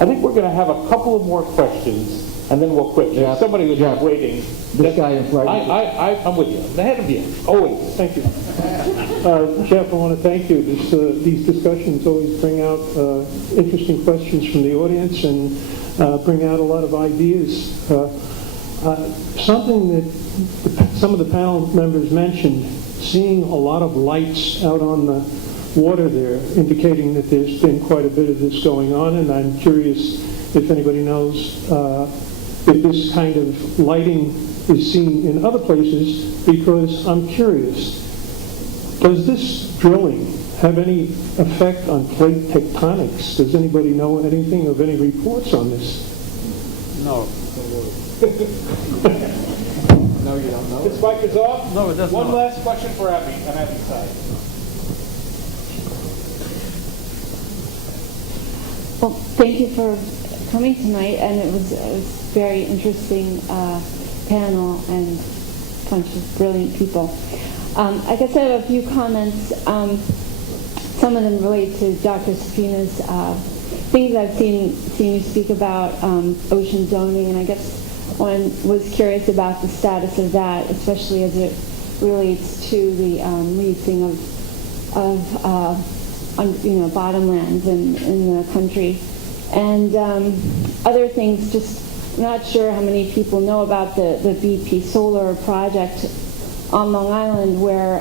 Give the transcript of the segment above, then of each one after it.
I think we're going to have a couple of more questions, and then we'll quit. There's somebody who's waiting. This guy in front. I'm with you. I'm ahead of you. Always. Thank you. Jeff, I want to thank you. These discussions always bring out interesting questions from the audience and bring out a lot of ideas. Something that some of the panel members mentioned, seeing a lot of lights out on the water there, indicating that there's been quite a bit of this going on, and I'm curious if anybody knows if this kind of lighting is seen in other places, because I'm curious, does this drilling have any effect on plate tectonics? Does anybody know anything of any reports on this? No. No, you don't know. This mic is off? No, it doesn't. One last question for Abby on Abby's side. Well, thank you for coming tonight, and it was a very interesting panel and a bunch of brilliant people. I guess I have a few comments. Some of them relate to Dr. Safina's things I've seen you speak about, ocean zoning, and I guess one was curious about the status of that, especially as it relates to the leasing of bottomlands in the country. And other things, just not sure how many people know about the BP solar project on Long Island, where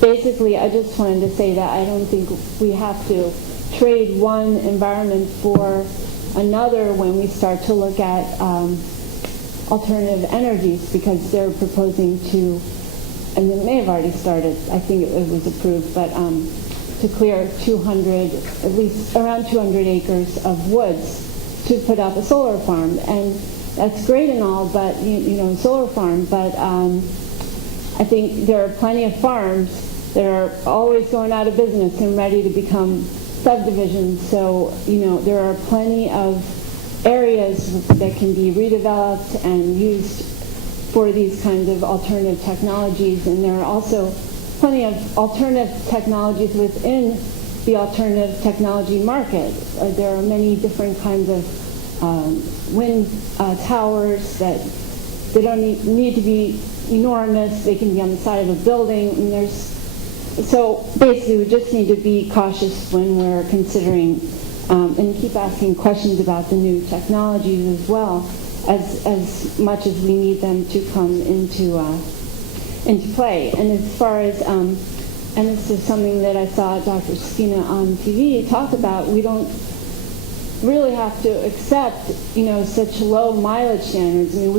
basically I just wanted to say that I don't think we have to trade one environment for another when we start to look at alternative energies, because they're proposing to, and it may have already started, I think it was approved, but to clear 200, at least around 200 acres of woods to put up a solar farm. And that's great and all, but, solar farm, but I think there are plenty of farms that are always going out of business and ready to become subdivisions. So, there are plenty of areas that can be redeveloped and used for these kinds of alternative technologies. And there are also plenty of alternative technologies within the alternative technology market. There are many different kinds of wind towers that they don't need to be enormous. They can be on the side of a building. And so basically we just need to be cautious when we're considering and keep asking questions about the new technologies as well, as much as we need them to come into play. And as far as, and this is something that I saw Dr. Safina on TV talk about, we don't really have to accept, such low mileage standards. I mean,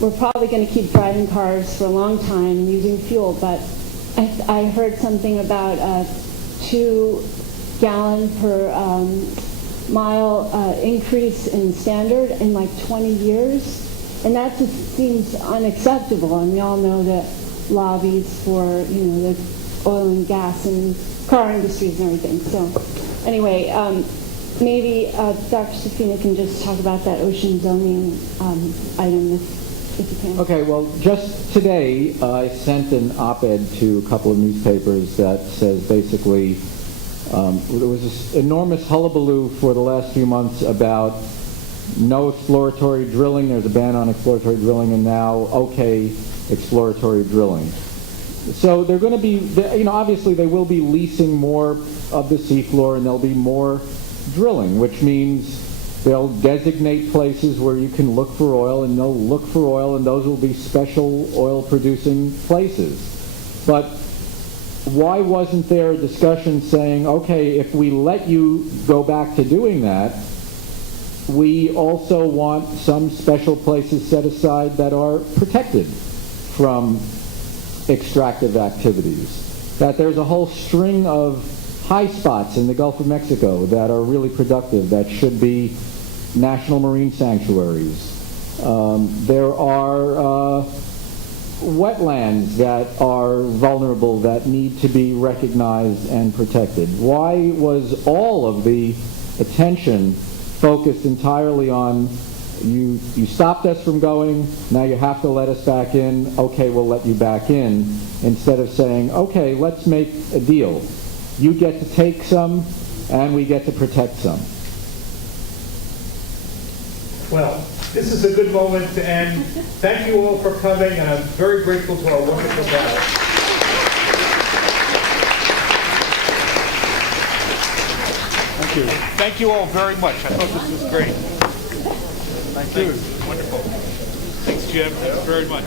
we're probably going to keep driving cars for a long time using fuel, but I heard something about 2 gallon per mile increase in standard in like 20 years. And that just seems unacceptable. And we all know the lobbies for, the oil and gas and car industries and everything. So anyway, maybe Dr. Safina can just talk about that ocean zoning item if you can. Okay, well, just today I sent an op-ed to a couple of newspapers that says basically there was this enormous hullabaloo for the last few months about no exploratory drilling. There's a ban on exploratory drilling, and now, okay, exploratory drilling. So they're going to be, obviously they will be leasing more of the seafloor, and there'll be more drilling, which means they'll designate places where you can look for oil, and they'll look for oil, and those will be special oil-producing places. But why wasn't there a discussion saying, okay, if we let you go back to doing that, we also want some special places set aside that are protected from extractive activities? That there's a whole string of high spots in the Gulf of Mexico that are really productive, that should be national marine sanctuaries. There are wetlands that are vulnerable that need to be recognized and protected. Why was all of the attention focused entirely on you stopped us from going, now you have to let us back in, okay, we'll let you back in, instead of saying, okay, let's make a deal. You get to take some, and we get to protect some. Well, this is a good moment to end. Thank you all for coming, and I'm very grateful to our wonderful panel. Thank you. Thank you all very much. I thought this was great. Thank you. Wonderful. Thanks, Jim, very much.